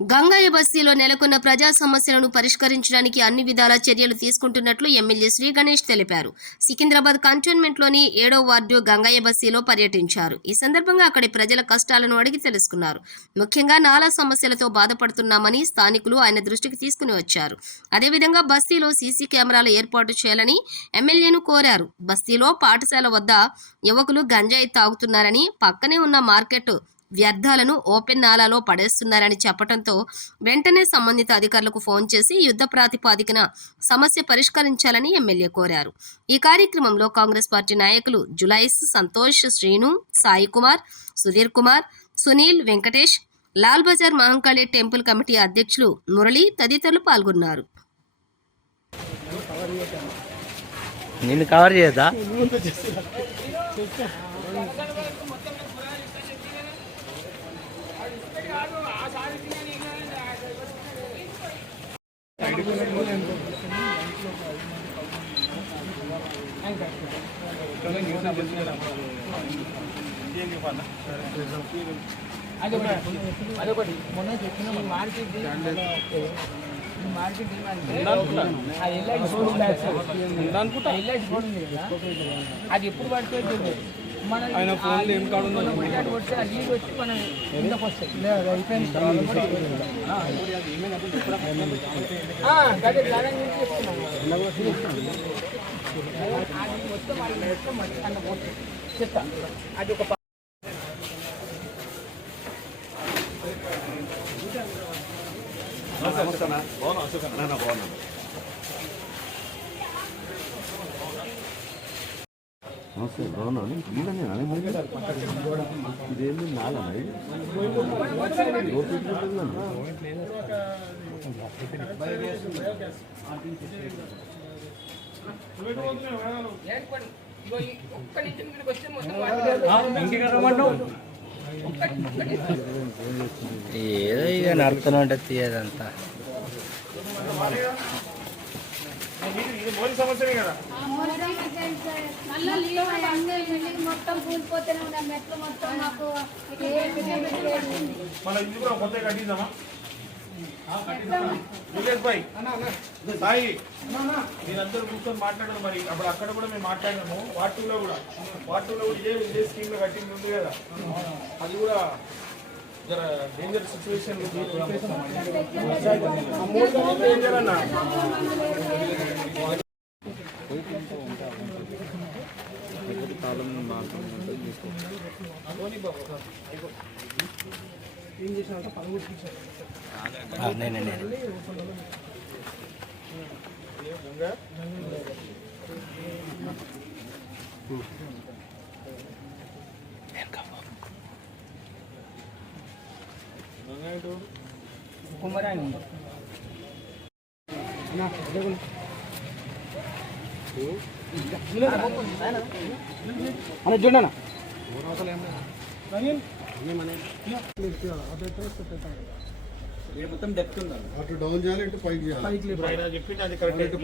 గంగయ్య బస్తీలో నెలకొన్న ప్రజా సమస్యలను పరిష్కరించడానికి అన్ని విధాల చర్యలు తీసుకుంటున్నట్లు ఎమ్మెల్యే శ్రీ గణేష్ తెలిపారు. సికింద్రాబాద్ కంటోన్మెంట్లోని 7వ వార్డు గంగయ్య బస్తీలో పర్యటించారు. ఈ సందర్భంగా అక్కడి ప్రజల కష్టాలను అడిగి తెలుసుకున్నారు. ముఖ్యంగా నాలా సమస్యలతో బాధపడుతున్నామని స్థానికులు ఆయన దృష్టికి తీసుకుని వచ్చారు. అదేవిధంగా బస్తీలో సీసీ కెమెరాలు ఏర్పాటు చేయాలని ఎమ్మెల్యేను కోరారు. బస్తీలో పాఠశాల వద్ద యువకులు గంజాయి తాగుతున్నారని, పక్కనే ఉన్న మార్కెట్ వ్యర్థాలను ఓపెన్ నాలాలో పడేస్తున్నారని చెప్పడంతో వెంటనే సంబంధిత అధికారులకు ఫోన్ చేసి యుద్ధ ప్రాతిపాదికన సమస్య పరిష్కరించాలని ఎమ్మెల్యే కోరారు. ఈ కార్యక్రమంలో కాంగ్రెస్ పార్టీ నాయకులు జులైస్, సంతోష్, శ్రీను, సాయి కుమార్, సుధీర్ కుమార్, సునీల్, వెంకటేష్, లాల్ బజార్ మహంకాళి టెంపుల్ కమిటీ అధ్యక్షులు మురళి తదితరులు పాల్గొన్నారు. నిన్ను కవర్ చేయదా? అదొకటి మొన్న చెప్పిన మార్కెట్ అది ఎప్పుడు పడుతుంది మన ఫోన్ ఏం కాదు వచ్చి ఆ లీడ్ వచ్చి మనం ఎందుకు వస్తాయి చెప్తా. అది ఒక ఇదేంటి నాలా ఏదో ఇక నడుపుతూనే ఉంటుంది తీయదంతా. మొత్తం కూలిపోతూనే ఉన్నాం. మెట్లు మొత్తం మాకు మన ఇల్లు కూడా కొత్తగా కట్టిద్దామా? సాయి మీరందరూ కూర్చొని మాట్లాడదు. మరి అప్పుడు అక్కడ కూడా మేము మాట్లాడినాము. వార్డ్ టూలో కూడా ఇదే స్కీమ్ లో కట్టింది ఉంది కదా, అది కూడా జర డేంజర్ సిచ్యువేషన్ డేంజర్ అన్న. ఏం చేసినా పనులు కుమ్మరాని అలా చూడనా మొత్తం డెప్త్ ఉందా? అటు డౌన్ చేయాలి, ఇటు పైకి చేయాలి. చెప్పింది అది కరెక్ట్.